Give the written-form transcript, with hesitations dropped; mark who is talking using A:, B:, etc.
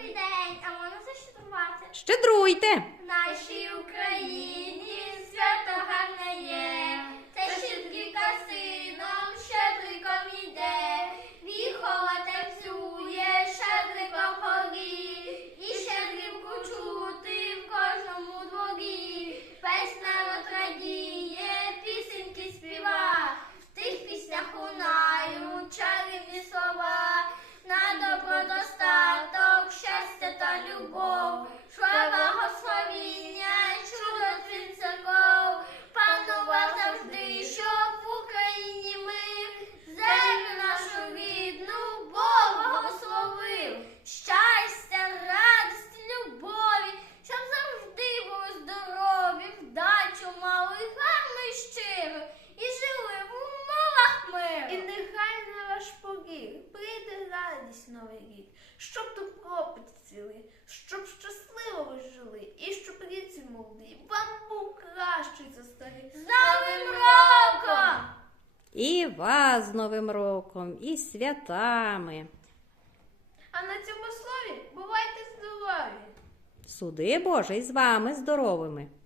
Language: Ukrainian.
A: Добрий день, а можна защедрувати?
B: Щедруйте!
A: В нашій Україні свято гарне є, це щедрівка сином, щедриком іде, віхола танцює, щедриком горі, і щедрівку чути в кожному дворі, весь народ радіє, пісеньки співа, в тих піснях лунають чарівні слова, на добро достаток, щастя та любов, слава Господіння, чудотворців церков, панував завжди, щоб в Україні мир, землю нашу рідну Бог благословив, щастя, радості, любові, щоб завжди були здорові, вдачу мали гарну і щиру, і жили в умовах миру.
C: І нехай на ваш поріг прийде радість Новий рік, щоб добро поцілили, щоб щасливо ви жили, і щоб ріці молоді вам був кращий за старих.
A: З Новим роком!
B: І вас з Новим роком, і святами.
C: А на цьому слові бувайте здорові!
B: Суди Божий з вами здоровими.